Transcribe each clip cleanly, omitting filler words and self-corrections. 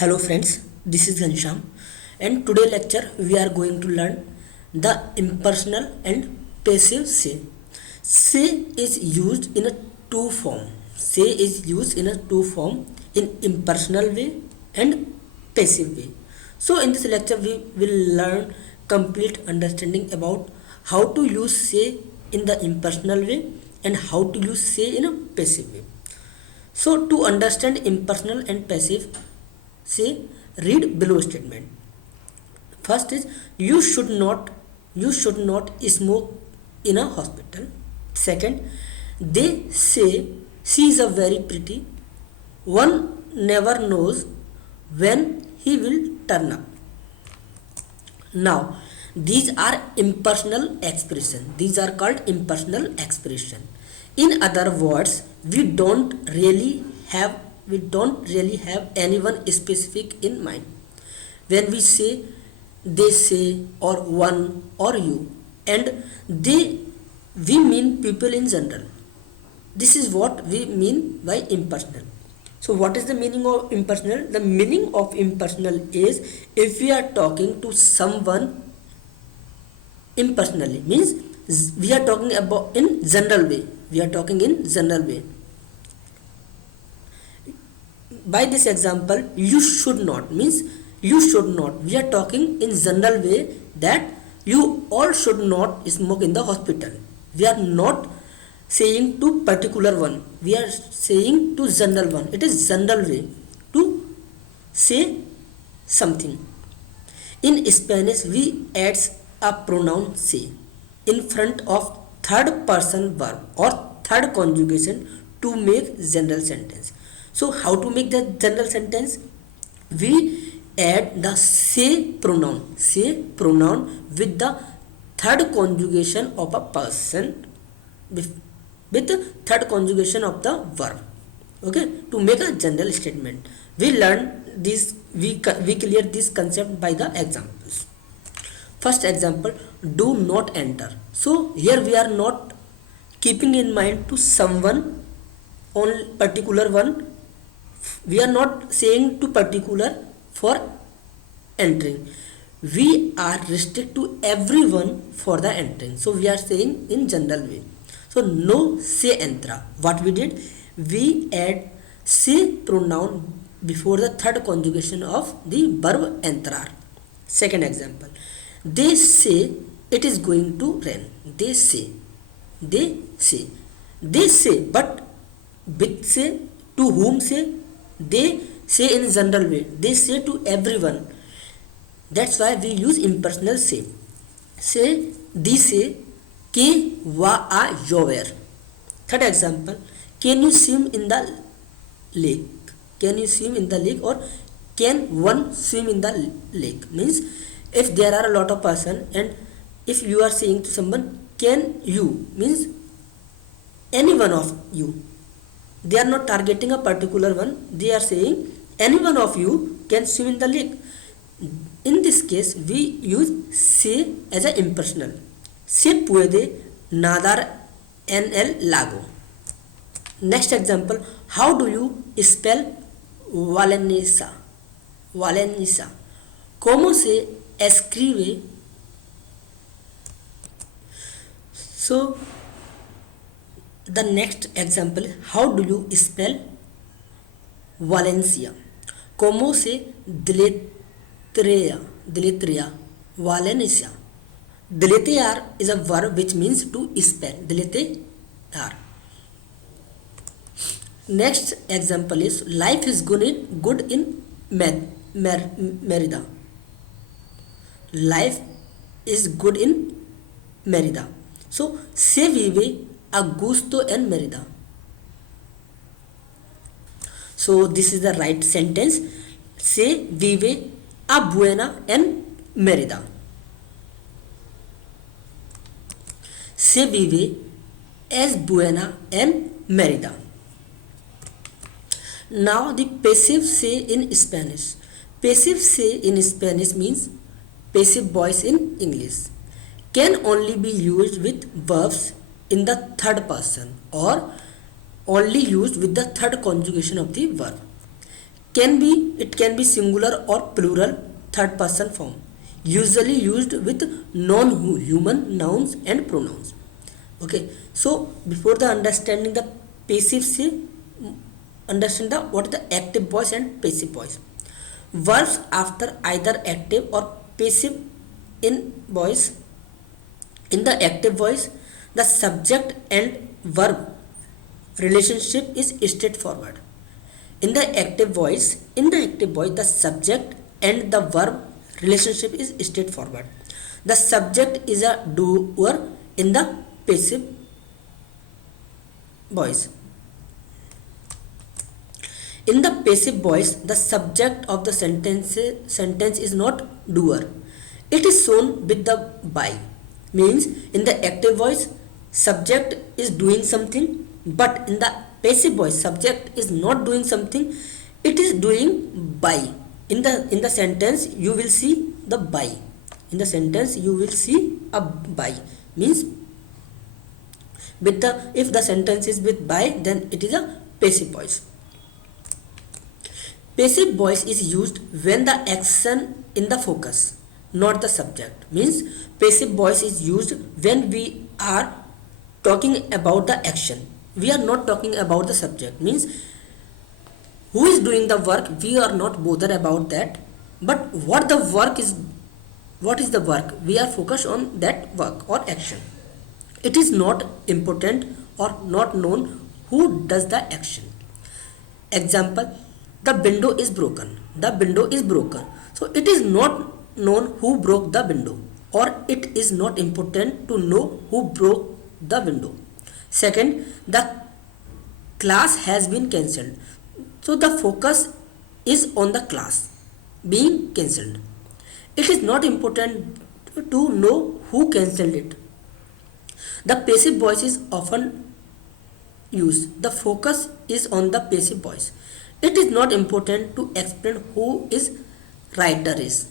Hello friends, this is Ghansham and today lecture we are going to learn the impersonal and passive say. Say is used in a two form. Say is used in a two form in impersonal way and passive way. So in this lecture we will learn complete understanding about how to use say in the impersonal way and how to use say in a passive way. So to understand impersonal and passive, say read below statement. First is you should not smoke in a hospital. Second, they say she is a very pretty. One never knows when he will turn up. Now, these are impersonal expression. These are called impersonal expression. In other words, we don't really have anyone specific in mind. When we say they say or one or you and they we mean people in general. This is what we mean by impersonal. So what is the meaning of impersonal? The meaning of impersonal is if we are talking to someone impersonally, means we are talking about in general way. We are talking in general way. By this example, you should not means you should not. We are talking in general way that you all should not smoke in the hospital. We are not saying to particular one. We are saying to general one. It is general way to say something. In Spanish, we add a pronoun say in front of third person verb or third conjugation to make general sentence. So how to make the general sentence? We add the say pronoun with the third conjugation of a person with the third conjugation of the verb, okay, to make a general statement. We learn this, we clear this concept by the examples. First example, do not enter. So here we are not keeping in mind to someone on particular one. We are not saying to particular for entering. We are restrict to everyone for the entering. So we are saying in general way. So no se entra. What we did? We add se pronoun before the third conjugation of the verb entrar. Second example. They say it is going to rain. They say. But with say, to whom say? They say in general way. They say to everyone. That's why we use impersonal say. Say, dice que va a llover. Third example, can you swim in the lake? Can you swim in the lake, or can one swim in the lake? Means if there are a lot of person and if you are saying to someone, can you, means any one of you. They are not targeting a particular one. They are saying any one of you can swim in the lake. In this case, we use se as an impersonal. Se puede nadar en el lago. Next example, how do you spell Valencia? Valencia. ¿Cómo se escribe? So the next example, how do you spell Valencia? ¿Cómo se deletrea? Valencia. Deletrear is a verb which means to spell. Deletrear. Next example is life is good in Merida. Life is good in Merida. So se vive a gusto en Merida. So this is the right sentence. Se vive a buena en Merida. Se vive es buena en Merida. Now the passive say in Spanish. Passive say in Spanish means passive voice in English. Can only be used with verbs in the third person or only used with the third conjugation of the verb. It can be singular or plural third person form, usually used with non-human nouns and pronouns. Okay, so before the understanding the passive say, understand the what is the active voice and passive voice. Verbs after either active or passive in voice. In the active voice, the subject and verb relationship is straightforward. In the active voice, the subject and the verb relationship is straightforward. The subject is a doer. In the passive voice, the subject of the sentence is not doer. It is shown with the by. Means in the active voice, subject is doing something, but in the passive voice, subject is not doing something. It is doing by. In the sentence, you will see the by. In the sentence, you will see a by. Means with the if the sentence is with by, then it is a passive voice. Passive voice is used when the action in the focus, not the subject. Means passive voice is used when we are talking about the action. We are not talking about the subject. Means who is doing the work, we are not bothered about that. But what is the work? We are focused on that work or action. It is not important or not known who does the action. Example, the window is broken. The window is broken. So it is not known who broke the window, or it is not important to know who broke the window. Second, the class has been cancelled. So the focus is on the class being cancelled. It is not important to know who cancelled it. The passive voice is often used. The focus is on the passive voice. It is not important to explain who is writer is.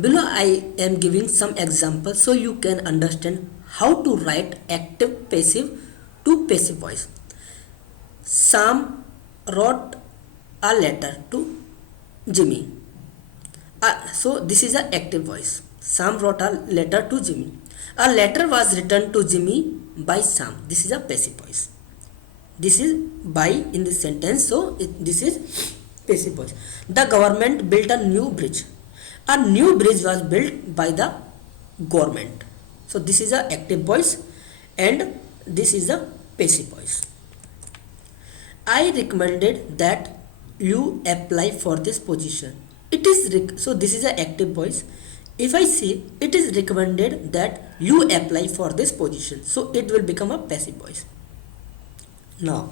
Below I am giving some examples so you can understand how to write active passive to passive voice. Sam wrote a letter to Jimmy. So this is an active voice. Sam wrote a letter to Jimmy. A letter was written to Jimmy by Sam. This is a passive voice. This is by in this sentence, so this is passive voice. The government built a new bridge. A new bridge was built by the government. So this is a active voice and this is a passive voice. I recommended that you apply for this position. It is so this is an active voice. If I say it is recommended that you apply for this position, so it will become a passive voice. Now,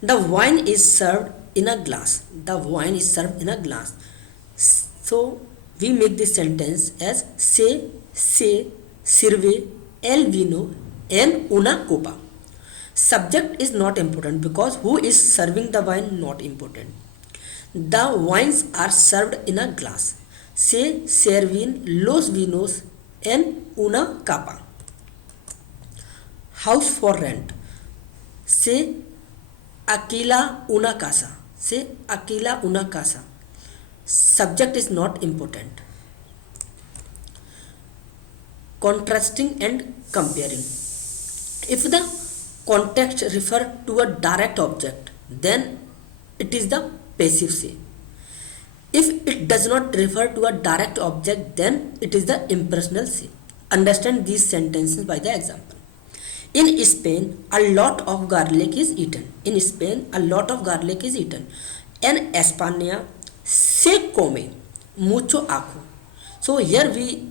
the wine is served in a glass. The wine is served in a glass. So we make this sentence as se sirve el vino en una copa. Subject is not important because who is serving the wine not important. The wines are served in a glass. Se servían los vinos en una capa. House for rent. Se alquila una casa. Se alquila una casa. Subject is not important. Contrasting and comparing. If the context refers to a direct object, then it is the passive say. If it does not refer to a direct object, then it is the impersonal say. Understand these sentences by the example. In Spain, a lot of garlic is eaten. In Spain, a lot of garlic is eaten. En España, se come mucho ajo. So here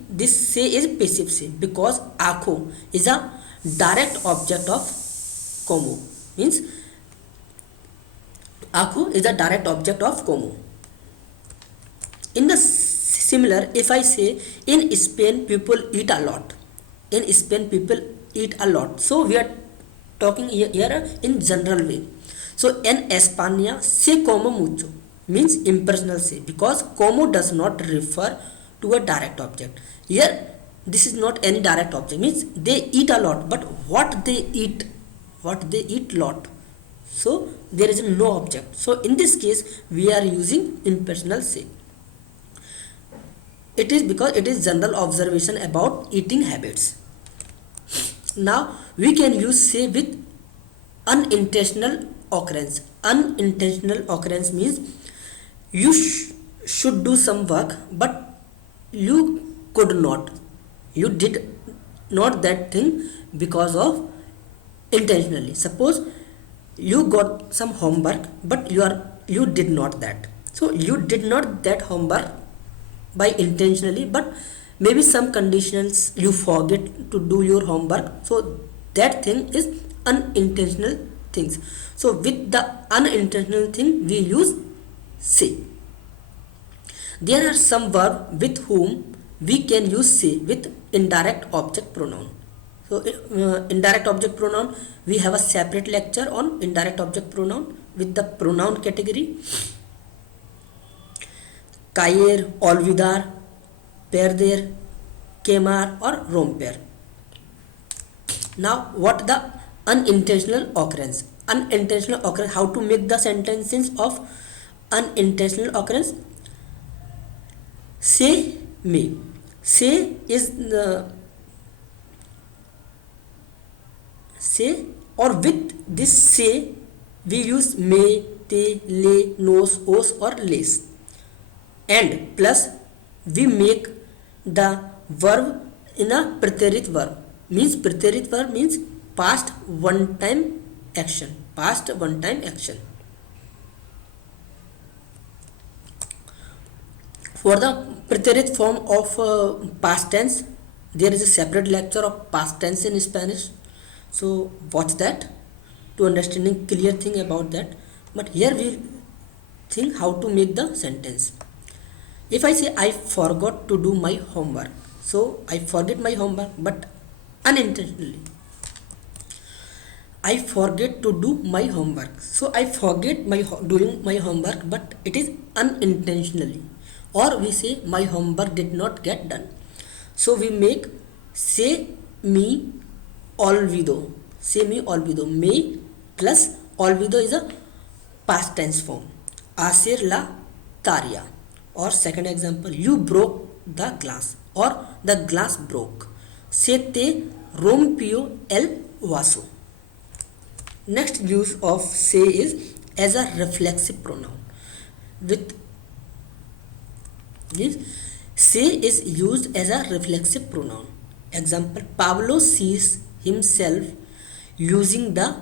this say is passive say because ajo is a direct object of como. Means ajo is a direct object of como. In the similar, if I say in Spain people eat a lot. In Spain people eat a lot. So we are talking here in general way. So en España se come mucho means impersonal say because como does not refer to a direct object. Here this is not any direct object, means they eat a lot, but what they eat lot. so there is no object. So in this case we are using impersonal say. It is because it is general observation about eating habits. Now we can use say with unintentional occurrence. Unintentional occurrence means you should do some work but you could not, you did not that thing because of intentionally. Suppose you got some homework but you did not that, so you did not that homework by intentionally, but maybe some conditions you forget to do your homework, so that thing is unintentional things. So with the unintentional thing we use say. There are some verb with whom we can use say with indirect object pronoun. So indirect object pronoun, we have a separate lecture on indirect object pronoun with the pronoun category. Kayer, olvidar, perder, kemar or romper. Now what the unintentional occurrence? Unintentional occurrence, how to make the sentences of unintentional occurrence? Say me. Say is the say, or with this say we use may, te, le, nos, os or les, and plus we make the verb in a preterit verb. Means preterit verb means past one time action. Past one time action. For the preterit form of past tense, there is a separate lecture of past tense in Spanish. So watch that to understanding clear thing about that. But here we think how to make the sentence. If I say I forgot to do my homework, so I forget my homework but unintentionally. I forget to do my homework. So I forget my doing my homework but it is unintentionally. Or we say my homework did not get done. So we make say me olvido. Say me olvido. Me plus olvido is a past tense form. Hacer la tarea. Or second example, you broke the glass or the glass broke. Se te rompió el vaso. Next use of say is as a reflexive pronoun. With means say is used as a reflexive pronoun. Example, Pablo sees himself using the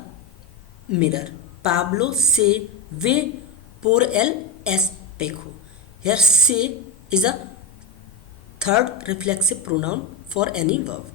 mirror. Pablo se ve por el espejo. Here se is a third reflexive pronoun for any verb.